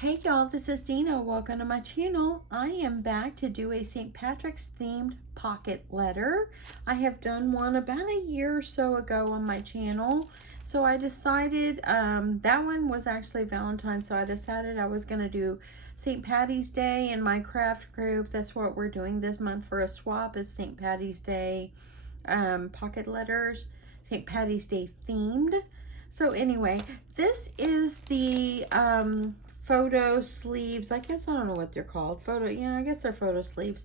Hey y'all, this is Dina. Welcome to my channel. I am back to do a St. Patrick's themed pocket letter. I have done one about a year or so ago on my channel. So I decided, that one was actually Valentine's, so I decided I was going to do St. Patty's Day in my craft group. That's what we're doing this month for a swap, is St. Patty's Day pocket letters, St. Patty's Day themed. So anyway, this is the photo sleeves. I guess I don't know what they're called. I guess they're photo sleeves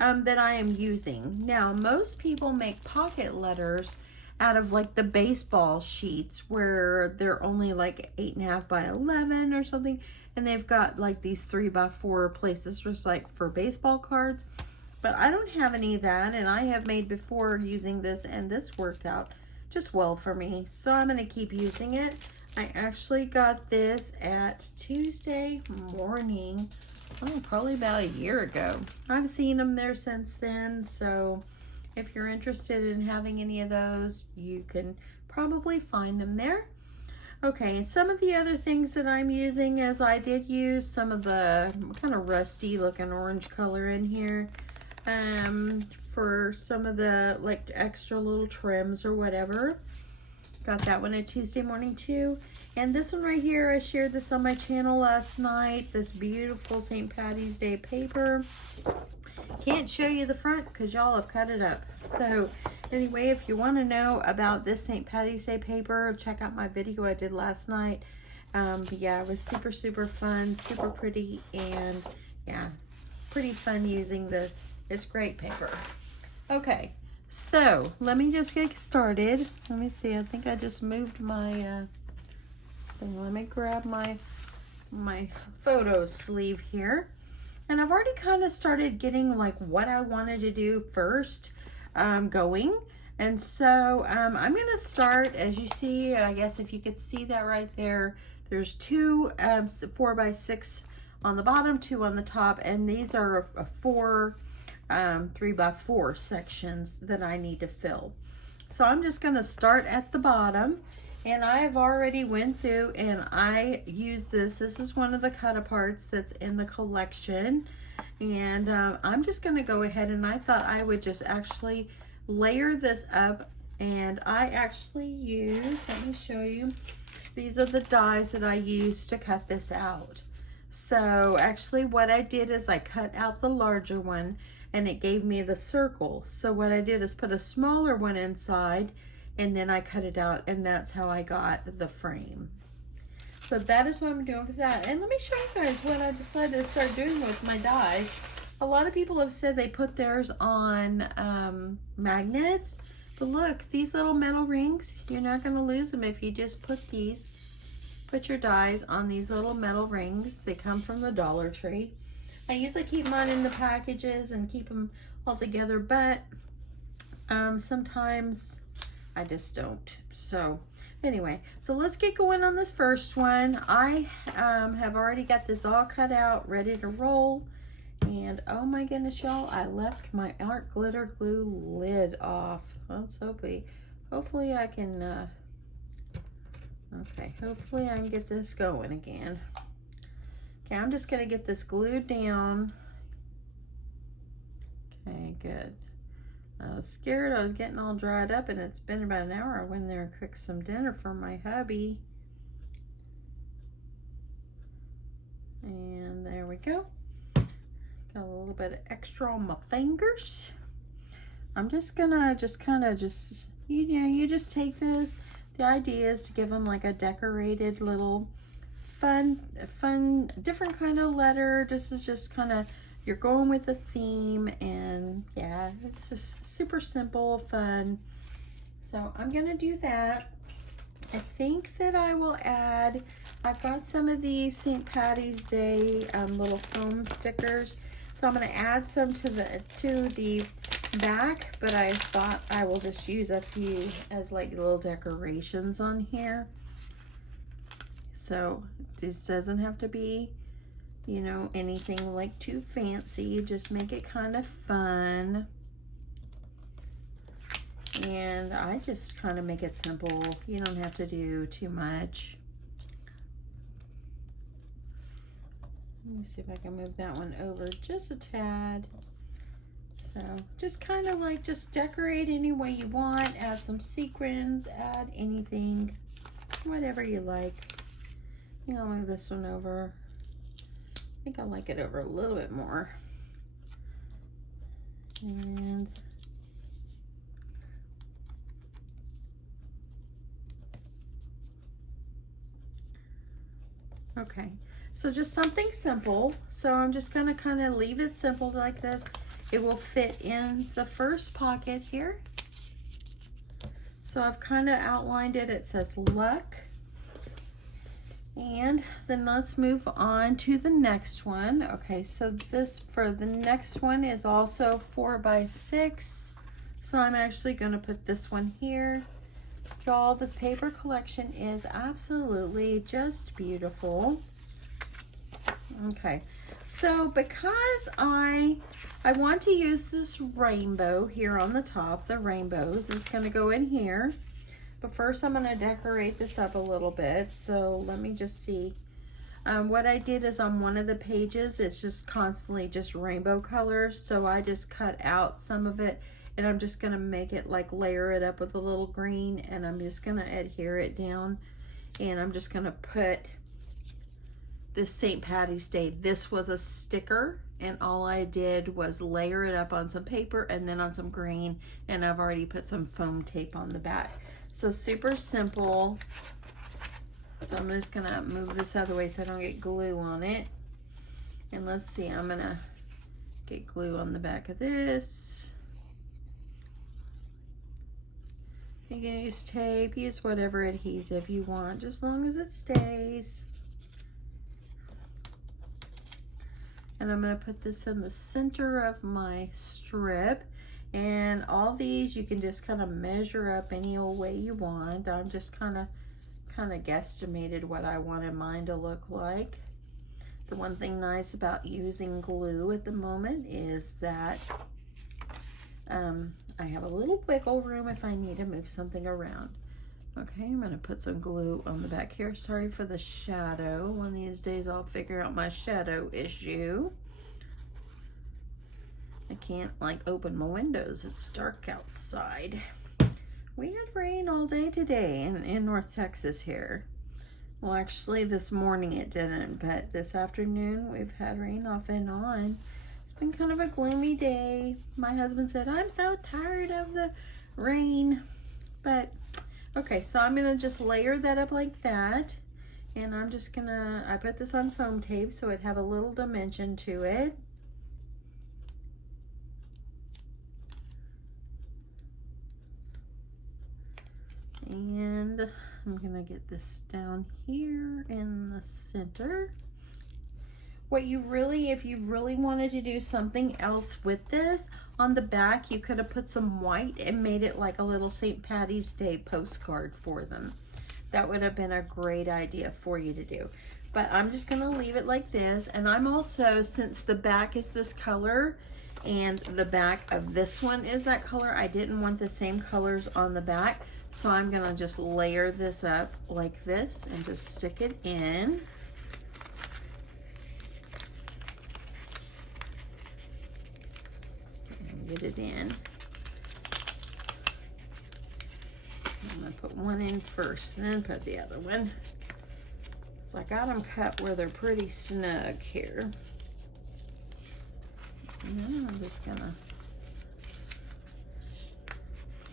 that I am using. Now, most people make pocket letters out of like the baseball sheets where they're only like 8.5 by 11 or something, and they've got like these 3x4 places just like for baseball cards. But I don't have any of that, and I have made before using this, and this worked out just well for me, so I'm going to keep using it. I actually got this at Tuesday morning, probably about a year ago. I've seen them there since then, so if you're interested in having any of those, you can probably find them there. Okay, and some of the other things that I'm using is I did use some of the kind of rusty looking orange color in here for some of the like extra little trims or whatever. Got that one at Tuesday morning too. And this one right here, I shared this on my channel last night. This beautiful St. Patty's Day paper. Can't show you the front because y'all have cut it up. So anyway, if you want to know about this St. Patty's Day paper, check out my video I did last night. But yeah, it was super, super fun, super pretty, and yeah, it's pretty fun using this. It's great paper. Okay. So let me just get started. Let me see. I think I just moved my thing. Let me grab my photo sleeve here. And I've already kind of started getting like what I wanted to do first going. And so I'm going to start, as you see, I guess if you could see that right there, there's two 4x6 on the bottom, 2 on the top, and these are a 4 3x4 sections that I need to fill. So I'm just going to start at the bottom, and I've already went through and I use this. This is one of the cut aparts that's in the collection, and I'm just going to go ahead, and I thought I would just actually layer this up, and I actually use, let me show you, these are the dies that I use to cut this out. So actually what I did is I cut out the larger one, and it gave me the circle. So what I did is put a smaller one inside, and then I cut it out, and that's how I got the frame. So that is what I'm doing with that. And let me show you guys what I decided to start doing with my die. A lot of people have said they put theirs on magnets, but look, these little metal rings, you're not going to lose them if you just put your dies on these little metal rings. They come from the Dollar Tree. I usually keep mine in the packages and keep them all together, but sometimes I just don't. So anyway, so let's get going on this first one. I have already got this all cut out, ready to roll. And oh my goodness, y'all, I left my art glitter glue lid off. Let's hopefully I can, okay, hopefully I can get this going again. Okay, I'm just gonna get this glued down. Okay, good. I was scared I was getting all dried up, and it's been about an hour. I went in there and cooked some dinner for my hubby. And there we go. Got a little bit of extra on my fingers. I'm just gonna you just take this. The idea is to give them like a decorated little fun, different kind of letter. This is just kind of, you're going with the theme, and yeah, it's just super simple, fun. So I'm gonna do that. I think that I will add, I've got some of these St. Patty's Day little foam stickers, so I'm gonna add some to the back, but I thought I will just use a few as like little decorations on here. So this doesn't have to be, you know, anything like too fancy. Just make it kind of fun. And I just kind of make it simple. You don't have to do too much. Let me see if I can move that one over just a tad. So just kind of like just decorate any way you want, add some sequins, add anything, whatever you like. I think I'll move this one over. I think I like it over a little bit more. And okay, so just something simple. So I'm just gonna kind of leave it simple like this. It will fit in the first pocket here. So I've kind of outlined it. It says luck. And then let's move on to the next one. Okay, so this for the next one is also 4 by 6. So I'm actually going to put this one here. Y'all, this paper collection is absolutely just beautiful. Okay, so because I want to use this rainbow here on the top, the rainbows, it's going to go in here. But first I'm going to decorate this up a little bit. So let me just see. What I did is on one of the pages, it's just constantly just rainbow colors. So I just cut out some of it and I'm just going to make it like layer it up with a little green, and I'm just going to adhere it down. And I'm just going to put this St. Patty's Day. This was a sticker and all I did was layer it up on some paper and then on some green, and I've already put some foam tape on the back. So super simple. So I'm just gonna move this out of the way so I don't get glue on it. And let's see, I'm gonna get glue on the back of this. You can use tape, use whatever adhesive you want, just as long as it stays. And I'm gonna put this in the center of my strip. And all these you can just kind of measure up any old way you want. I'm just kind of guesstimated what I wanted mine to look like. The one thing nice about using glue at the moment is that I have a little wiggle room if I need to move something around. Okay, I'm gonna put some glue on the back here. Sorry for the shadow. One of these days I'll figure out my shadow issue. I can't like open my windows. It's dark outside. We had rain all day today in North Texas here. Well, actually this morning it didn't, but this afternoon we've had rain off and on. It's been kind of a gloomy day. My husband said, I'm so tired of the rain. But okay, so I'm gonna just layer that up like that. And I'm just gonna, I put this on foam tape so it have a little dimension to it. And I'm gonna get this down here in the center. What you really, if you really wanted to do something else with this, on the back you could have put some white and made it like a little St. Patty's Day postcard for them. That would have been a great idea for you to do. But I'm just gonna leave it like this. And I'm also, since the back is this color and the back of this one is that color, I didn't want the same colors on the back. So I'm gonna just layer this up like this and just stick it in. And get it in. I'm gonna put one in first and then put the other one. So I got them cut where they're pretty snug here. And then I'm just gonna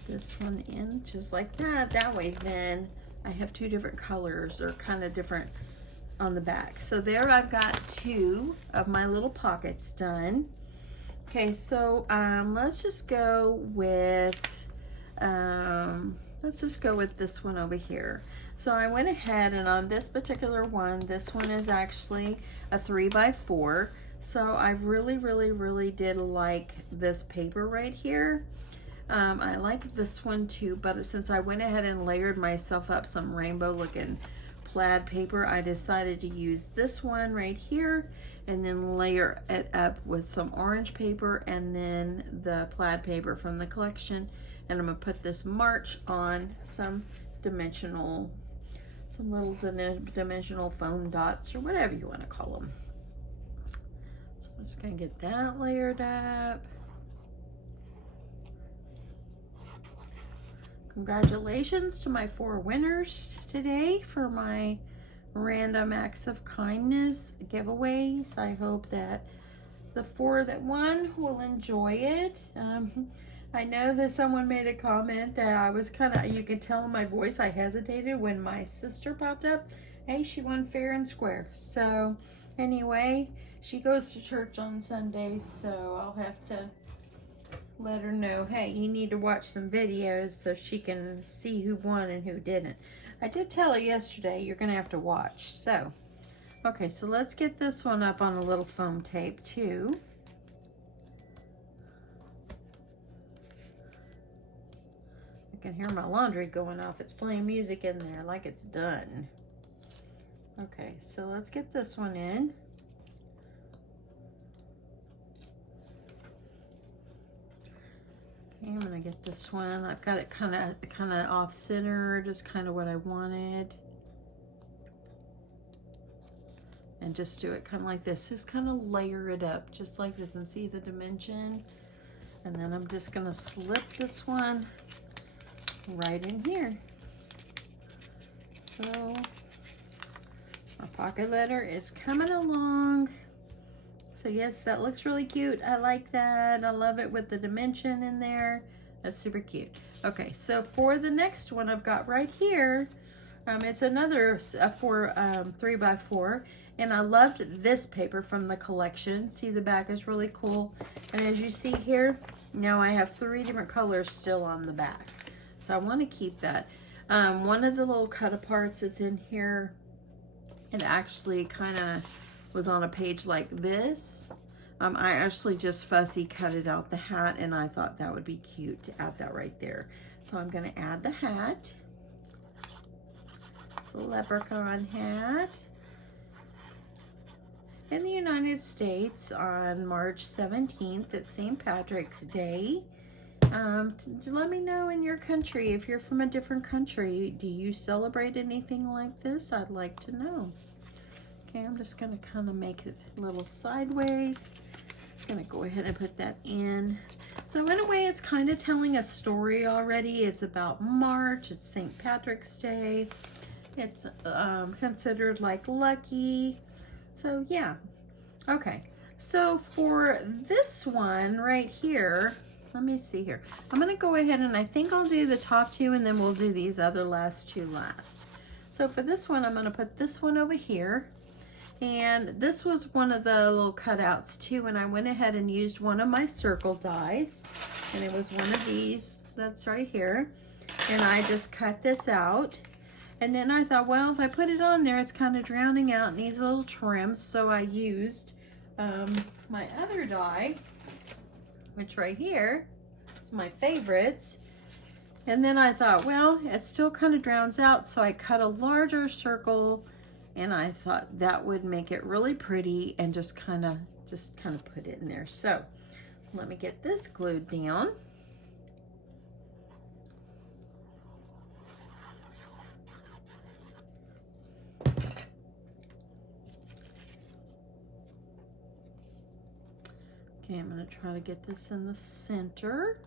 this one in just like that. That way then I have two different colors or kind of different on the back. So there I've got two of my little pockets done. Okay, so let's just go with this one over here. So I went ahead and on this particular one, this one is actually a 3x4. So I really did like this paper right here. I like this one too, but since I went ahead and layered myself up some rainbow looking plaid paper, I decided to use this one right here and then layer it up with some orange paper and then the plaid paper from the collection. And I'm gonna put this March on some little dimensional foam dots or whatever you wanna call them. I'm just gonna get that layered up. Congratulations to my 4 winners today for my random acts of kindness giveaways. I hope that the 4 that won will enjoy it. I know that someone made a comment that I was kind of, you could tell in my voice I hesitated when my sister popped up. Hey, she won fair and square. So anyway, she goes to church on Sundays, so I'll have to let her know, hey, you need to watch some videos so she can see who won and who didn't. I did tell her yesterday you're gonna have to watch. So okay, so let's get this one up on a little foam tape too. I can hear my laundry going off. It's playing music in there like it's done. Okay, so let's get this one in. Okay, I'm gonna get this one. I've got it kind of off center, just kind of what I wanted. And just do it kind of like this. Just kind of layer it up just like this and see the dimension. And then I'm just gonna slip this one right in here. So our pocket letter is coming along. So yes, that looks really cute. I like that. I love it with the dimension in there. That's super cute. Okay, so for the next one I've got right here, it's another 3x4, and I loved this paper from the collection. See, the back is really cool. And as you see here, now I have 3 different colors still on the back. So I want to keep that. One of the little cut aparts that's in here, it actually kind of was on a page like this. I actually just fussy cut it out the hat, and I thought that would be cute to add that right there. So I'm going to add the hat. It's a leprechaun hat. In the United States on March 17th, it's St. Patrick's Day. Let me know in your country, if you're from a different country, do you celebrate anything like this? I'd like to know. Okay, I'm just going to kind of make it a little sideways. I'm going to go ahead and put that in. So in a way, it's kind of telling a story already. It's about March. It's St. Patrick's Day. It's considered like lucky. So yeah. Okay. So for this one right here, let me see here. I'm going to go ahead and I think I'll do the top 2 and then we'll do these other last 2 last. So for this one, I'm going to put this one over here. And this was one of the little cutouts too, and I went ahead and used one of my circle dies, and it was one of these that's right here, and I just cut this out. And then I thought, well, if I put it on there, it's kind of drowning out, and needs a little trim, so I used my other die, which right here is my favorites. And then I thought, well, it still kind of drowns out, so I cut a larger circle, and I thought that would make it really pretty and just kind of put it in there. So let me get this glued down. Okay, I'm going to try to get this in the center.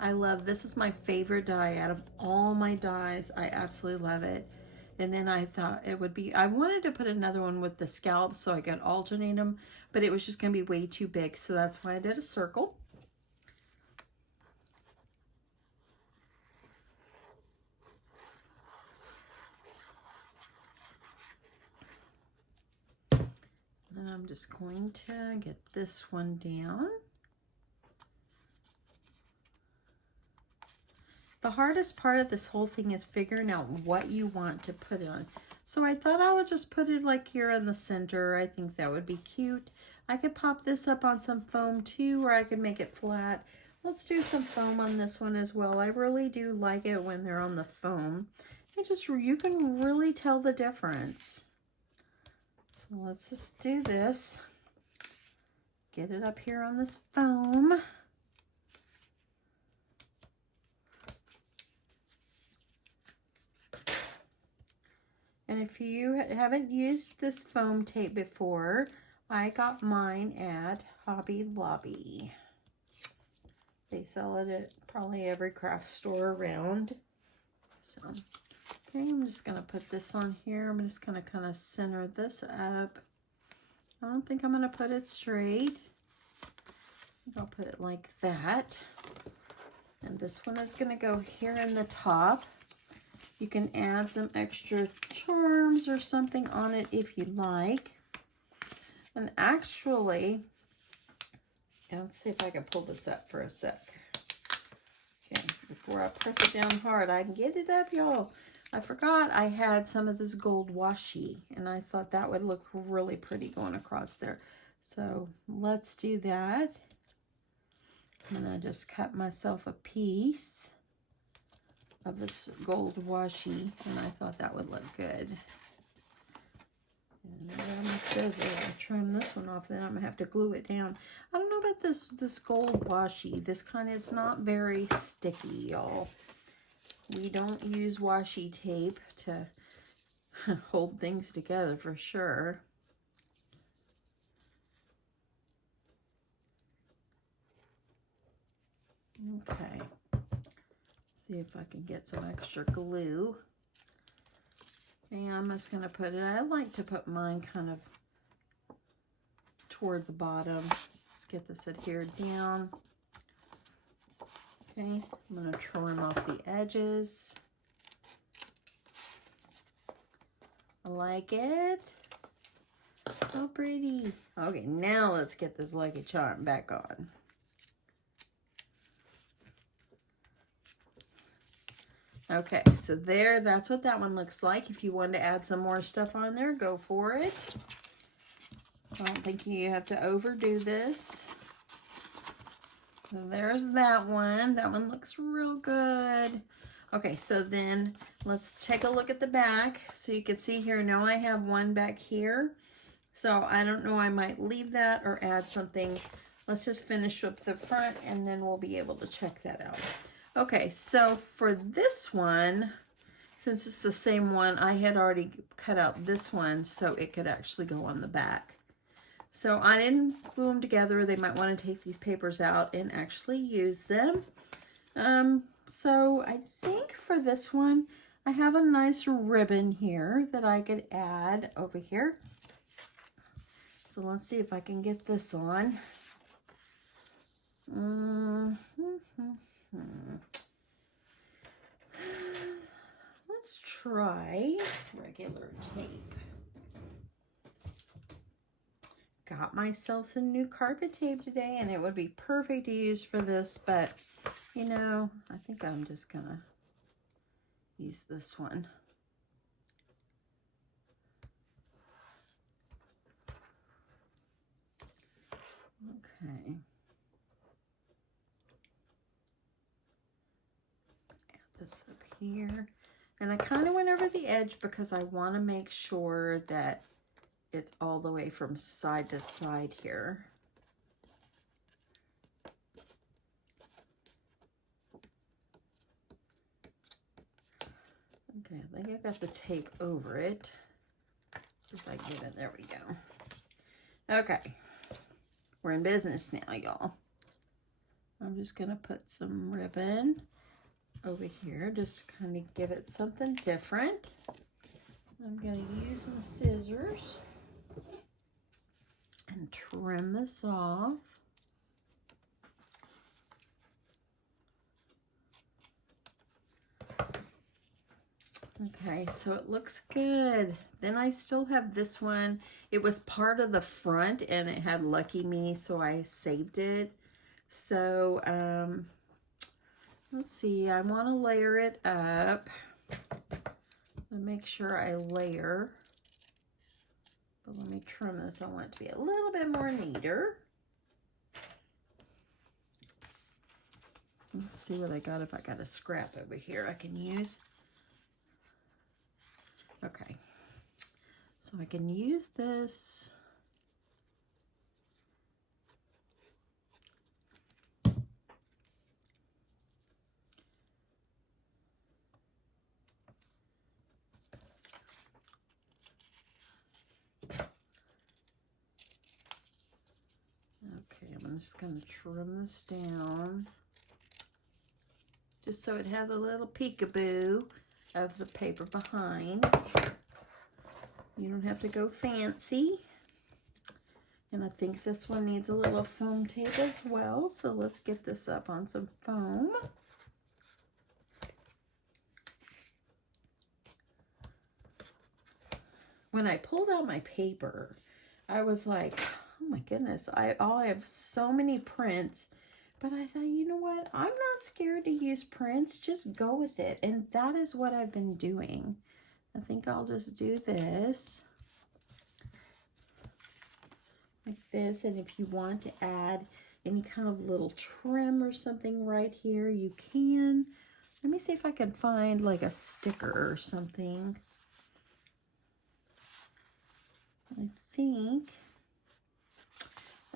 I love, this is my favorite die out of all my dies. I absolutely love it. And then I thought it would be, I wanted to put another one with the scallops so I could alternate them, but it was just going to be way too big. So that's why I did a circle. Then I'm just going to get this one down. The hardest part of this whole thing is figuring out what you want to put on. So I thought I would just put it like here in the center. I think that would be cute. I could pop this up on some foam too, or I could make it flat. Let's do some foam on this one as well. I really do like it when they're on the foam. It just, you can really tell the difference. So let's just do this. Get it up here on this foam. And if you haven't used this foam tape before, I got mine at Hobby Lobby. They sell it at probably every craft store around. So, okay, I'm just going to put this on here. I'm just going to kind of center this up. I don't think I'm going to put it straight. I'll put it like that. And this one is going to go here in the top. You can add some extra charms or something on it if you like. And actually, let's see if I can pull this up for a sec. Okay, before I press it down hard, I can get it up, y'all. I forgot I had some of this gold washi, and I thought that would look really pretty going across there. So let's do that. I'm gonna just cut myself a piece of this gold washi, and I thought that would look good. And there my scissors. I'll trim this one off, then I'm gonna have to glue it down. I don't know about this gold washi. This kind of, it's not very sticky, y'all. We don't use washi tape to hold things together for sure. Okay. See if I can get some extra glue. And I'm just going to put it, I like to put mine kind of toward the bottom. Let's get this adhered down. Okay, I'm going to trim off the edges. I like it. So pretty. Okay, now let's get this Lucky Charm back on. Okay, so there, that's what that one looks like. If you want to add some more stuff on there, go for it. I don't think you have to overdo this. So there's that one. That one looks real good. Okay, so then let's take a look at the back. So you can see here, now I have one back here. So I don't know, I might leave that or add something. Let's just finish up the front and then we'll be able to check that out. Okay, so for this one, since it's the same one, I had already cut out this one so it could actually go on the back. So I didn't glue them together. They might want to take these papers out and actually use them. So I think for this one, I have a nice ribbon here that I could add over here. So let's see if I can get this on. Let's try regular tape. Got myself some new carpet tape today, and it would be perfect to use for this, but you know, I think I'm just gonna use this one. Okay. This up here, and I kind of went over the edge because I want to make sure that it's all the way from side to side here. Okay, I think I got the tape over it. If I get it, there we go. Okay, we're in business now, y'all. I'm just gonna put some ribbon over here, just kind of give it something different. I'm going to use my scissors and trim this off. Okay, so it looks good. Then I still have this one. It was part of the front and it had Lucky Me, so I saved it. So, let's see, I want to layer it up. And make sure I layer. But let me trim this. I want it to be a little bit more neater. Let's see what I got. If I got a scrap over here I can use. Okay. So I can use this. I'm just going to trim this down just so it has a little peekaboo of the paper behind. You don't have to go fancy. And I think this one needs a little foam tape as well. So let's get this up on some foam. When I pulled out my paper, I was like, oh my goodness, I have so many prints. But I thought, you know what? I'm not scared to use prints. Just go with it. And that is what I've been doing. I think I'll just do this. Like this. And if you want to add any kind of little trim or something right here, you can. Let me see if I can find like a sticker or something. I think,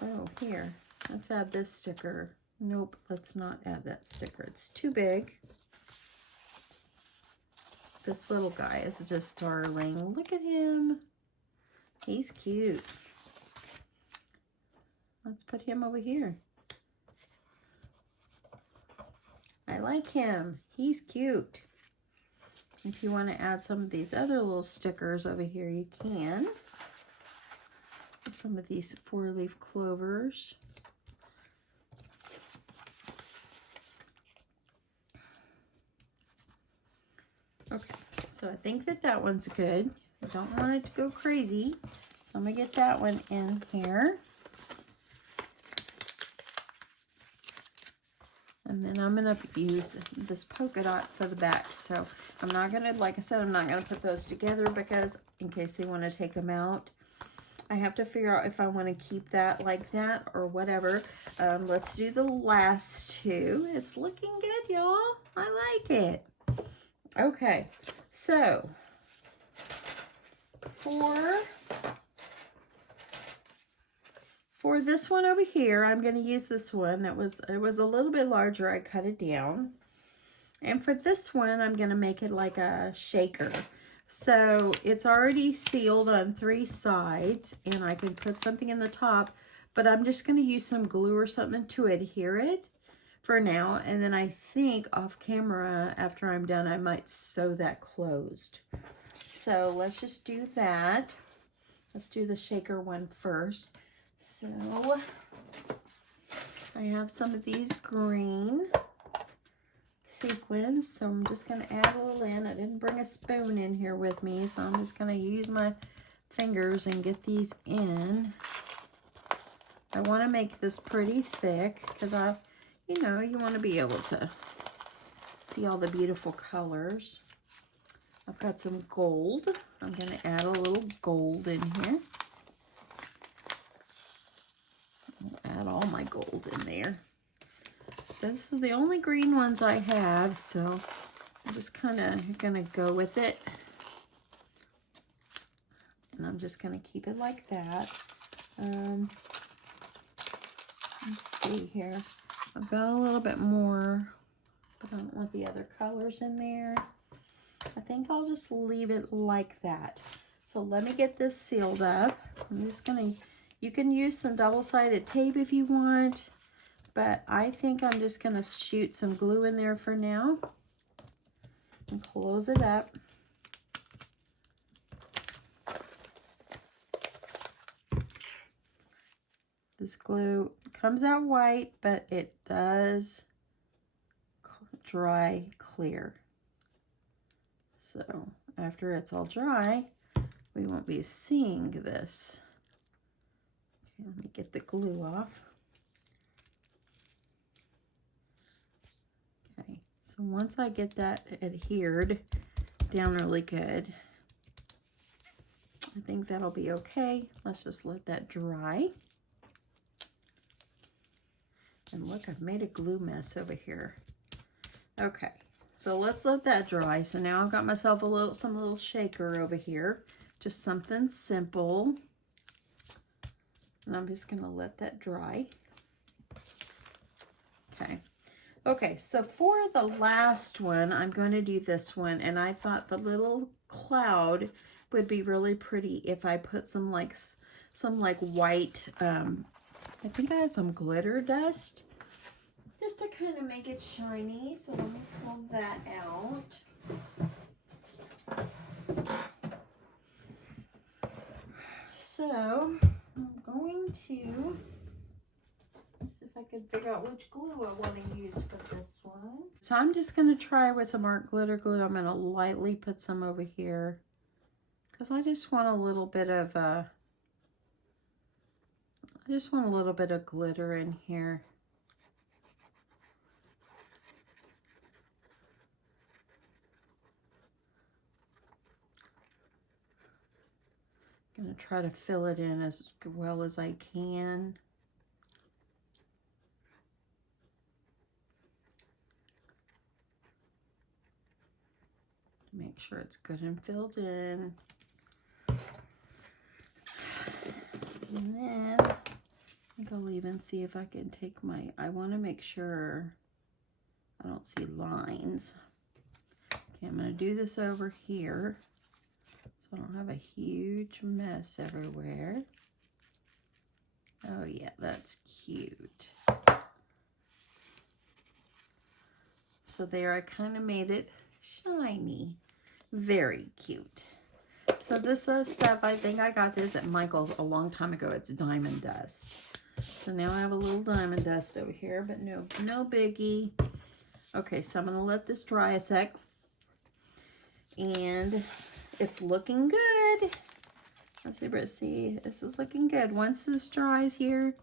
oh, here, let's add this sticker. Nope, let's not add that sticker. It's too big. This little guy is just darling. Look at him. He's cute. Let's put him over here. I like him. He's cute. If you want to add some of these other little stickers over here, you can. Some of these 4-leaf clovers. Okay, so I think that one's good. I don't want it to go crazy. So I'm going to get that one in here. And then I'm going to use this polka dot for the back. So I'm not going to, like I said, I'm not going to put those together because in case they want to take them out. I have to figure out if I want to keep that like that or whatever. Let's do the last two. It's looking good, y'all. I like it. Okay, so for this one over here, I'm going to use this one. It was a little bit larger. I cut it down. And for this one, I'm going to make it like a shaker. So it's already sealed on 3 sides, and I can put something in the top, but I'm just going to use some glue or something to adhere it for now. And then I think off camera, after I'm done, I might sew that closed. So let's just do that. Let's do the shaker one first. So I have some of these green sequins, so I'm just going to add a little in. I didn't bring a spoon in here with me, so I'm just going to use my fingers and get these in. I want to make this pretty thick because you know, you want to be able to see all the beautiful colors. I've got some gold. I'm going to add a little gold in here. I'll add all my gold in there. This is the only green ones I have, so I'm just kind of going to go with it. And I'm just going to keep it like that. Let's see here. I've got a little bit more, but I don't want the other colors in there. I think I'll just leave it like that. So let me get this sealed up. I'm just going to, you can use some double-sided tape if you want. But I think I'm just going to shoot some glue in there for now and close it up. This glue comes out white, but it does dry clear. So after it's all dry, we won't be seeing this. Okay, let me get the glue off. So once I get that adhered down really good, I think that'll be okay. Let's just let that dry. And look, I've made a glue mess over here. Okay, so let's let that dry. So now I've got myself some little shaker over here, just something simple. And I'm just gonna let that dry. Okay. Okay, so for the last one, I'm going to do this one, and I thought the little cloud would be really pretty if I put some white I think I have some glitter dust just to kind of make it shiny. So let me pull that out. So I'm going to see if I can figure out which glue I want to use for this one. So I'm just going to try with some art glitter glue. I'm going to lightly put some over here because I just want a little bit of glitter in here. I'm going to try to fill it in as well as I can. Make sure it's good and filled in. And then I think I'll even see if I can take I want to make sure I don't see lines. Okay, I'm going to do this over here so I don't have a huge mess everywhere. Oh yeah, that's cute. So there, I kind of made it shiny. Very cute. So this stuff, I think I got this at Michael's a long time ago. It's diamond dust. So now I have a little diamond dust over here, but no biggie. Okay, so I'm going to let this dry a sec. And it's looking good. Let's see, this is looking good. Once this dries here,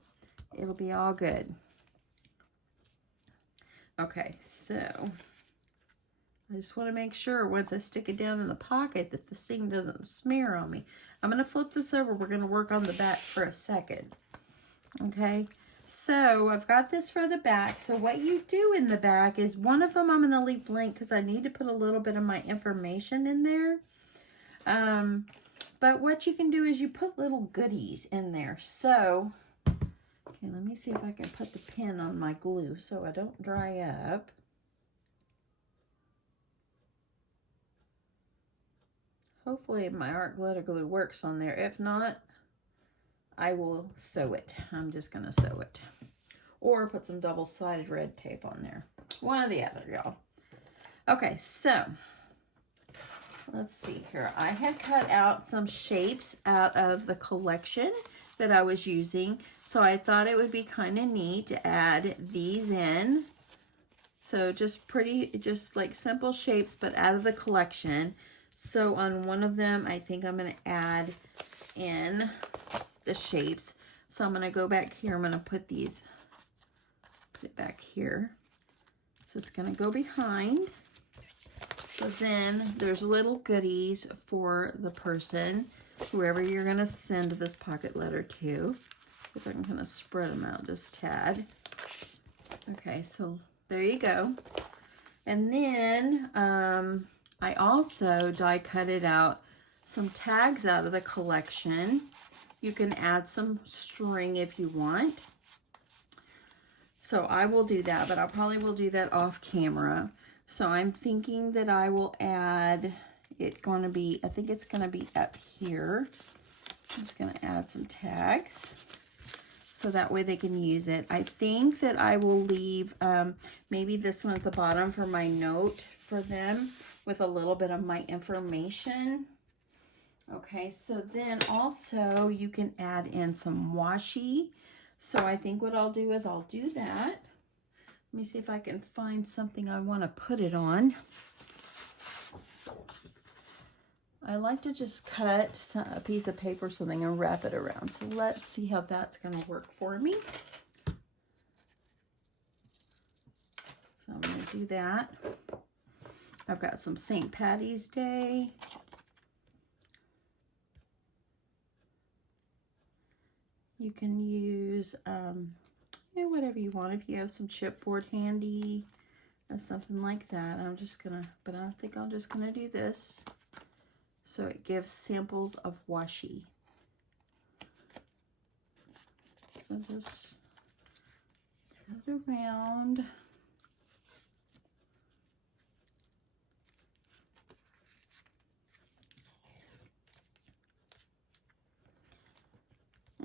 it'll be all good. Okay, so I just want to make sure once I stick it down in the pocket that this thing doesn't smear on me. I'm going to flip this over. We're going to work on the back for a second. Okay, so I've got this for the back. So what you do in the back is one of them I'm going to leave blank because I need to put a little bit of my information in there. But what you can do is you put little goodies in there. So, okay, let me see if I can put the pin on my glue so I don't dry up. Hopefully my art glitter glue works on there. If not, I will sew it. I'm just going to sew it. Or put some double-sided red tape on there. One or the other, y'all. Okay, so let's see here. I had cut out some shapes out of the collection that I was using. So I thought it would be kind of neat to add these in. So just like simple shapes, but out of the collection. So on one of them, I think I'm going to add in the shapes. So I'm going to go back here. I'm going to put it back here. So it's going to go behind. So then there's little goodies for the person, whoever you're going to send this pocket letter to. See if I can kind of spread them out just a tad. Okay, so there you go. And then I also die cutted out some tags out of the collection. You can add some string if you want. So I will do that, but I probably will do that off camera. So I'm thinking that I will add, I think it's going to be up here. I'm just going to add some tags so that way they can use it. I think that I will leave maybe this one at the bottom for my note for them with a little bit of my information. Okay, so then also you can add in some washi. So I think what I'll do is I'll do that. Let me see if I can find something I want to put it on. I like to just cut a piece of paper or something and wrap it around. So let's see how that's going to work for me. So I'm going to do that. I've got some St. Patty's Day. You can use whatever you want. If you have some chipboard handy or something like that. I think I'm just gonna do this. So it gives samples of washi. So just put it around.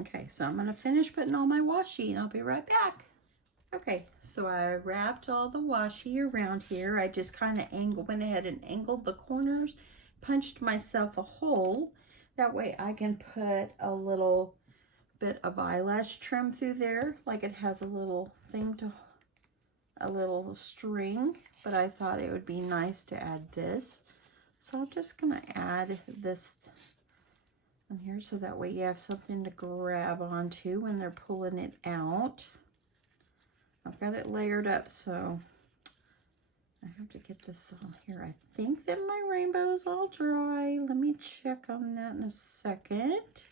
Okay, so I'm gonna finish putting all my washi and I'll be right back. Okay, so I wrapped all the washi around here. I just kind of went ahead and angled the corners, punched myself a hole. That way I can put a little bit of eyelash trim through there, like it has a little thing to, a little string, but I thought it would be nice to add this. So I'm just gonna add this on here so that way you have something to grab onto when they're pulling it out. I've got it layered up, so I have to get this on here. I think that my rainbow is all dry. Let me check on that in a second.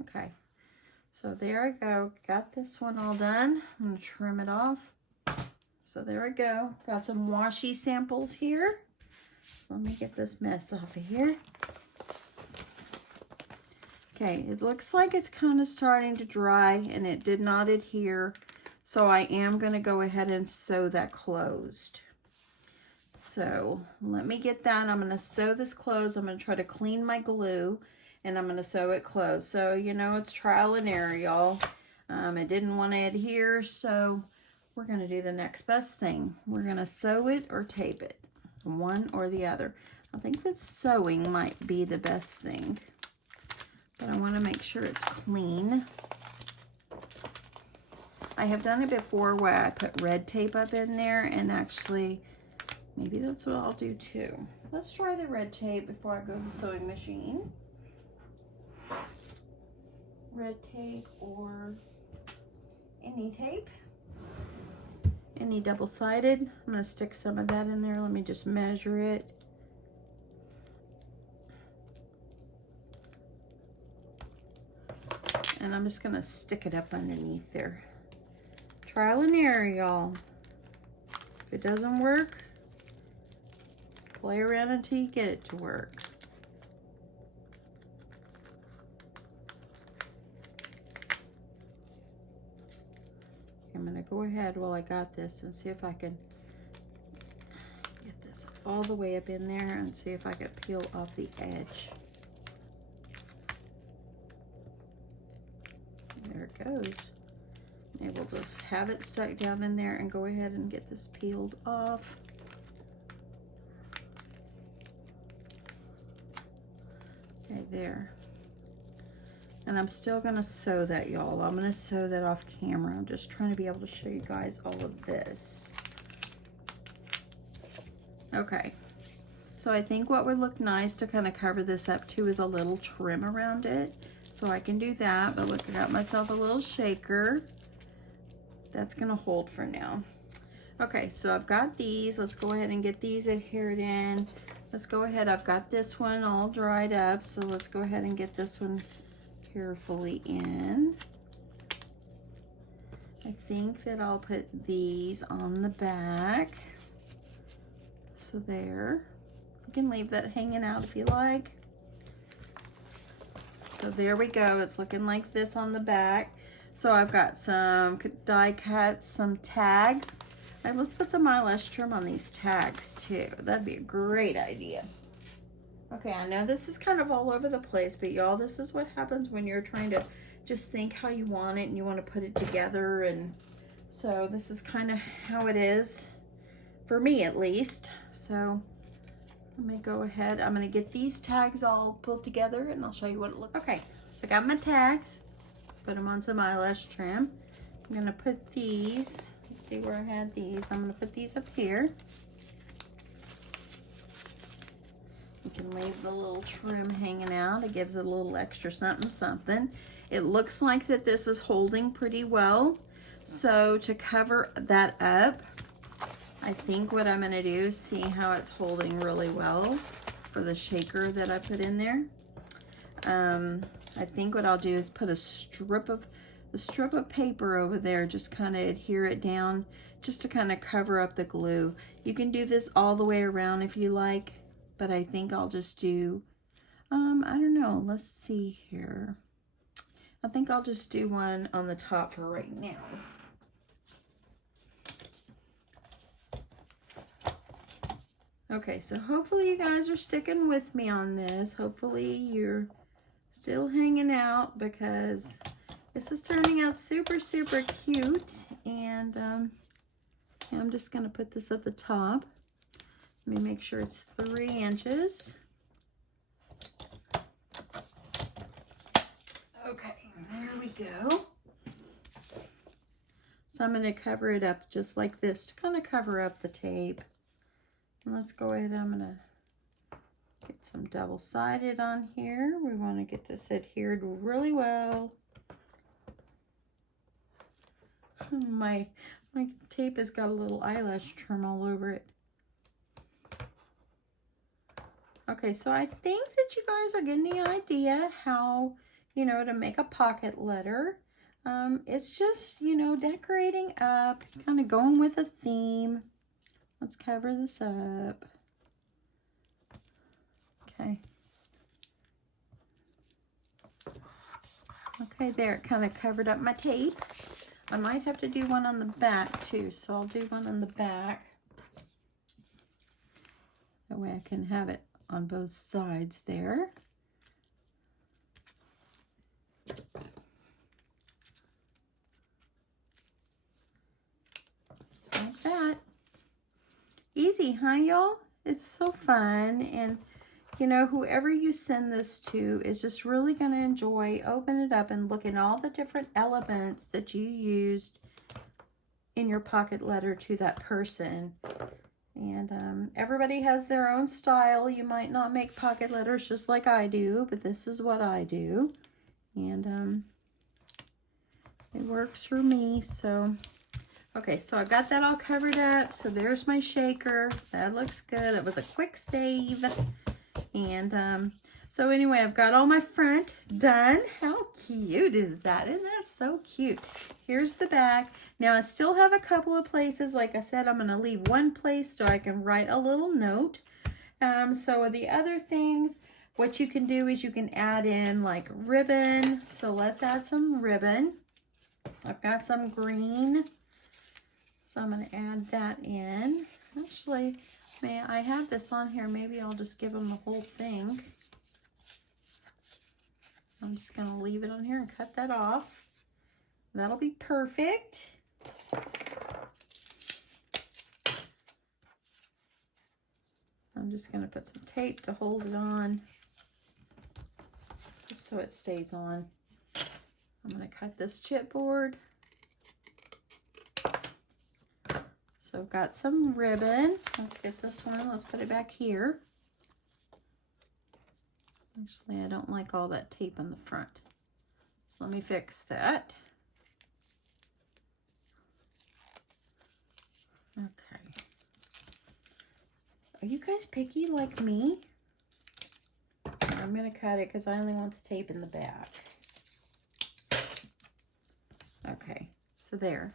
Okay, so there I go. Got this one all done. I'm gonna trim it off. So there we go. Got some washi samples here. Let me get this mess off of here. Okay, it looks like it's kind of starting to dry and it did not adhere. So I am going to go ahead and sew that closed. So let me get that. I'm going to sew this closed. I'm going to try to clean my glue and I'm going to sew it closed. So, you know, it's trial and error, y'all. It didn't want to adhere, so we're going to do the next best thing. We're going to sew it or tape it, one or the other. I think that sewing might be the best thing. But I want to make sure it's clean. I have done it before where I put red tape up in there, and actually, maybe that's what I'll do too. Let's try the red tape before I go to the sewing machine. Red tape or any tape. Any double-sided. I'm going to stick some of that in there. Let me just measure it. And I'm just gonna stick it up underneath there. Trial and error, y'all. If it doesn't work, play around until you get it to work. I'm gonna go ahead while I got this and see if I can get this all the way up in there and see if I can peel off the edge. There it goes. And we'll just have it stuck down in there and go ahead and get this peeled off. Okay, there. And I'm still gonna sew that, y'all. I'm gonna sew that off camera. I'm just trying to be able to show you guys all of this. Okay. So I think what would look nice to kind of cover this up too is a little trim around it. So I can do that, but look, I got myself a little shaker. That's gonna hold for now. Okay, so I've got these. Let's go ahead and get these adhered in. Let's go ahead, I've got this one all dried up, so let's go ahead and get this one carefully in. I think that I'll put these on the back. So there. You can leave that hanging out if you like. So there we go. It's looking like this on the back. So I've got some die cuts, some tags. And let's put some eyelash trim on these tags too. That'd be a great idea. Okay, I know this is kind of all over the place, but y'all, this is what happens when you're trying to just think how you want it and you want to put it together. And so this is kind of how it is, for me at least. So let me go ahead. I'm going to get these tags all pulled together and I'll show you what it looks like. Okay, so I got my tags. Put them on some eyelash trim. I'm going to put these, let's see where I had these. I'm going to put these up here. You can leave the little trim hanging out. It gives it a little extra something, something. It looks like that this is holding pretty well. So to cover that up, I think what I'm gonna do is see how it's holding really well for the shaker that I put in there. I think what I'll do is put a strip of paper over there, just kind of adhere it down, just to kind of cover up the glue. You can do this all the way around if you like, but I think I'll just do, I don't know, let's see here. I think I'll just do one on the top for right now. Okay, so hopefully you guys are sticking with me on this. Hopefully you're still hanging out because this is turning out super, super cute. And I'm just going to put this at the top. Let me make sure it's 3 inches. Okay, there we go. So I'm going to cover it up just like this to kind of cover up the tape. And let's go ahead, I'm going to get some double-sided on here. We want to get this adhered really well. My tape has got a little eyelash trim all over it. Okay, so I think that you guys are getting the idea how, you know, to make a pocket letter. It's just, you know, decorating up, kind of going with a theme. Let's cover this up. Okay. Okay, there, it kind of covered up my tape. I might have to do one on the back too, so I'll do one on the back. That way I can have it on both sides there. Just like that. Easy, huh, y'all? It's so fun, and you know, whoever you send this to is just really going to enjoy, open it up and look at all the different elements that you used in your pocket letter to that person. And everybody has their own style. You might not make pocket letters just like I do, but this is what I do. And it works for me. So, okay, so I got that all covered up. So there's my shaker. That looks good. It was a quick save. And so anyway, I've got all my front done. How cute is that? Isn't that so cute? Here's the back. Now I still have a couple of places. Like I said, I'm going to leave one place so I can write a little note. So the other things, what you can do is you can add in like ribbon. So let's add some ribbon. I've got some green. So I'm going to add that in. Actually, I have this on here. Maybe I'll just give them the whole thing. I'm just going to leave it on here and cut that off. That'll be perfect. I'm just going to put some tape to hold it on, just so it stays on. I'm going to cut this chipboard. So I've got some ribbon. Let's get this one. Let's put it back here. Actually, I don't like all that tape on the front. So let me fix that. Okay. Are you guys picky like me? I'm going to cut it because I only want the tape in the back. Okay, so there.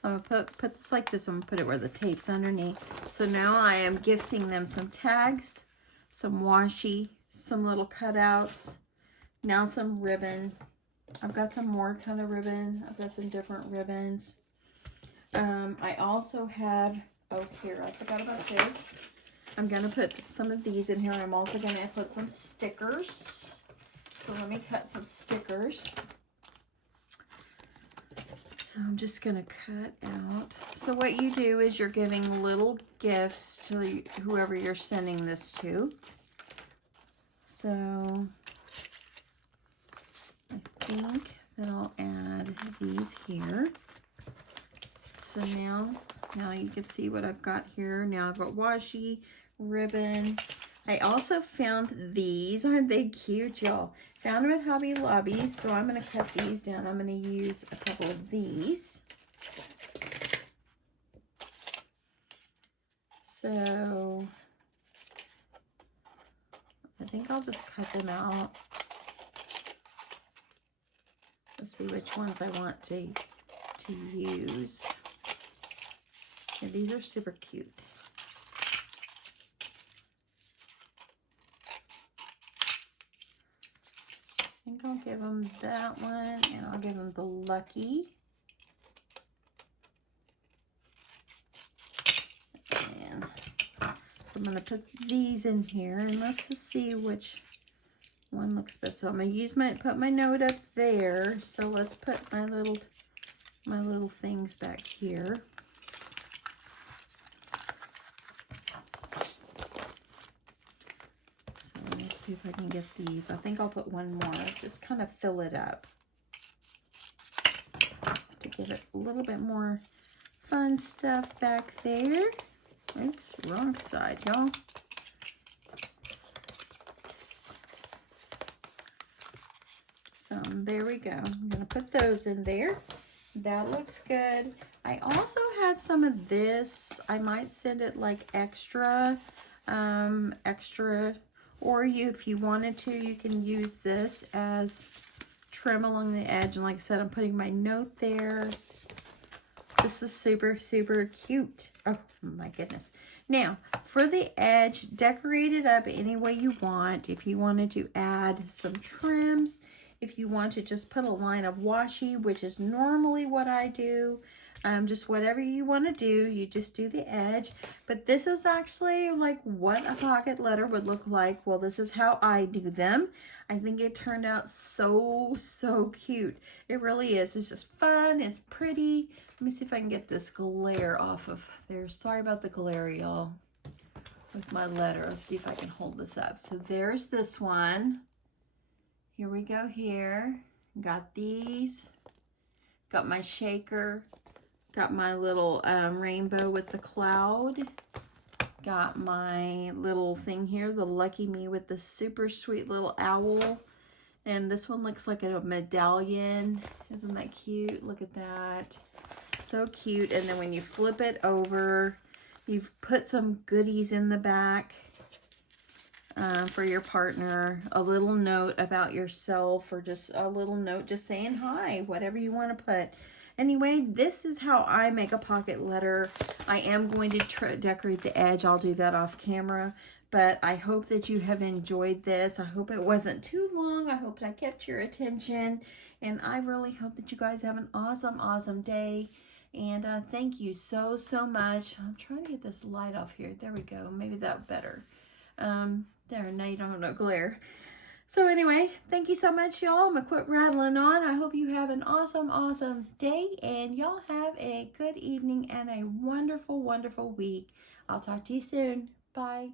So I'm going to put this like this. I'm going to put it where the tape's underneath. So now I am gifting them some tags, some washi, some little cutouts, now some ribbon. I've got some more kind of ribbon. I've got some different ribbons. I also have, oh here, I forgot about this. I'm going to put some of these in here. I'm also going to put some stickers. So let me cut some stickers. So I'm just going to cut out. So what you do is you're giving little gifts to whoever you're sending this to. So I think that I'll add these here. So now you can see what I've got here. Now I've got washi, ribbon. I also found these. Aren't they cute, y'all? Found them at Hobby Lobby, so I'm going to cut these down. I'm going to use a couple of these. So I think I'll just cut them out. Let's see which ones I want to use. Yeah, these are super cute. I think I'll give them that one, and I'll give them the Lucky. And so I'm going to put these in here, and let's just see which one looks best. So I'm gonna use put my note up there. So let's put my little things back here. So let's see if I can get these. I think I'll put one more. Just kind of fill it up to give it a little bit more fun stuff back there. Oops, wrong side, y'all. So there we go. I'm gonna put those in there. That looks good. I also had some of this. I might send it like extra, or if you wanted to, you can use this as trim along the edge. And like I said, I'm putting my note there. This is super, super cute. Oh my goodness. Now, for the edge, decorate it up any way you want. If you wanted to add some trims, if you want to just put a line of washi, which is normally what I do, just whatever you want to do, you just do the edge. But this is actually like what a pocket letter would look like. Well, this is how I do them. I think it turned out so, so cute. It really is. It's just fun. It's pretty. Let me see if I can get this glare off of there. Sorry about the glare, y'all, with my letter. Let's see if I can hold this up. So there's this one. Here we go here. Got these. Got my shaker. Got my little rainbow with the cloud. Got my little thing here, the Lucky Me with the super sweet little owl. And this one looks like a medallion. Isn't that cute? Look at that. So cute. And then when you flip it over, you've put some goodies in the back for your partner. A little note about yourself, or just a little note just saying hi, whatever you want to put. Anyway, this is how I make a pocket letter. I am going to decorate the edge. I'll do that off camera. But I hope that you have enjoyed this. I hope it wasn't too long. I hope I kept your attention. And I really hope that you guys have an awesome, awesome day. And thank you so, so much. I'm trying to get this light off here. There we go. Maybe that's better. There, now you don't have no glare. So anyway, thank you so much, y'all. I'm going to quit rattling on. I hope you have an awesome, awesome day. And y'all have a good evening and a wonderful, wonderful week. I'll talk to you soon. Bye.